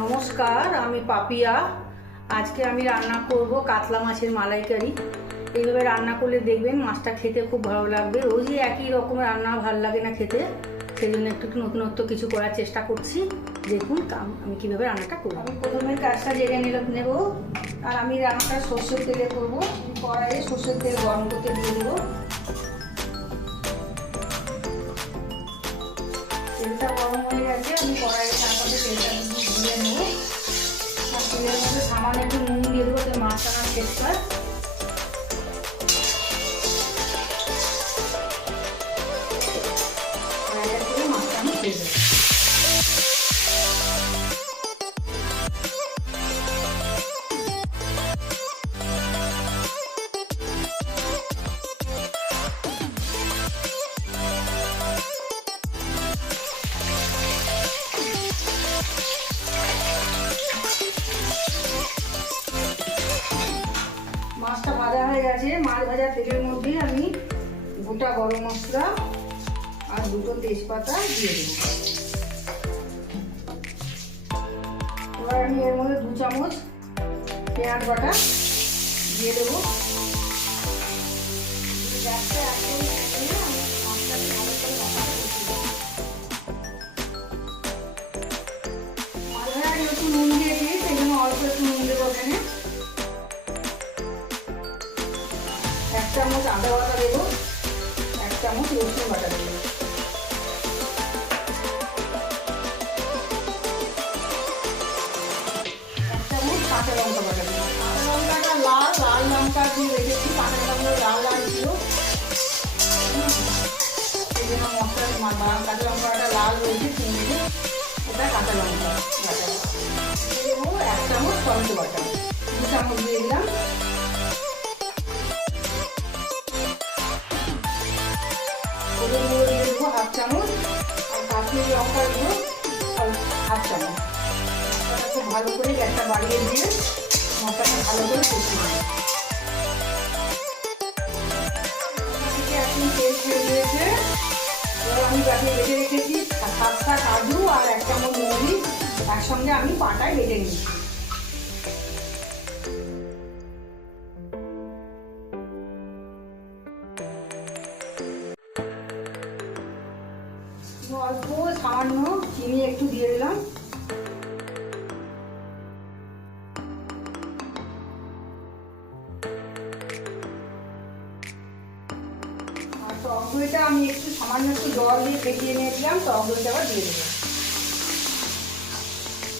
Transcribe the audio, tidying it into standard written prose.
নমস্কার, আমি পাপিয়া। আজকে আমি রান্না করব কাতলা মাছের মালাইকারি। এইভাবে রান্না করলে দেখবেন মাছটা খেতে খুব ভালো লাগবে। রোজই একই রকম রান্না ভালো লাগে না খেতে, সেই জন্য একটু নতুনত্ব কিছু করার চেষ্টা করছি। দেখুন আমি কীভাবে রান্নাটা করব। আমি প্রথমে কাজটা জেনে নেব। আর আমি রান্নাটা সর্ষের তেলে করবো। কড়াইয়ে সর্ষের তেল গরম করতে দিয়ে দেবো। তেলটা গরম হয়ে গেছে, আমি কড়াইয়ে তারপরে তেলটা দিয়ে নেবো। আর তেলের মধ্যে সামান্য একটু নুন দিয়ে দেবো, তো মাছটা না শেষ হয়। মাছটা আমি দিয়ে দেবো। মাছটা ভাজা হয়ে গেছে। মাছ ভাজা তেলের মধ্যে আমি গোটা গরম মশলা আর দুটো তেজপাতা দিয়ে দেবো। এবার আমি এর মধ্যে 2 চামচ পেঁয়াজ বাটা দিয়ে দেবো। মাছ ভাজা একটু নুন দিয়েছি, সেই জন্য অল্প একটু নুন দেবো এখানে। 1 চামচ আদা বাটা দেবো, 1 চামচ রসুন বাটা দেবো। কাঁচা লঙ্কা বাটা দেবো। কাঁচা লঙ্কাটা লাল লঙ্কা দিয়ে রেখেছি, কাঁচা লঙ্কা লাল ছিল, সেই জন্য মশলা কাঁচা লঙ্কাটা লাল রয়েছে, চিংড়ি ওটা কাঁচা লঙ্কা বাটা দিয়ে দেবো। 1 চামচ টমেটো বাটা, 2 চামচ দিয়ে দিলাম। হলুদ গুঁড়ো দিয়ে দেবো 1/2 চামচ, আর কাশ্মীরি লঙ্কার গুঁড়ো 1/2 চামচ। খুব ভালো করে গ্যাসটা বাড়িয়ে দিয়ে মশলাটা ভালো করে কষিয়ে নেব। এখন তেল ছেড়ে দিয়েছে। এবার আমি বাটিয়ে বেটে রেখেছি 7টা কাজু আর 1 চামচ মরিচ একসঙ্গে আমি পাটায় বেটে নিচ্ছি। অল্প সামান্য চিনি একটু দিয়ে দিলাম। আর টক দইটা আমি একটু সামান্য একটু জল দিয়ে ফেটিয়ে নিয়েছিলাম, টক দইটা আবার দিয়ে দেবো।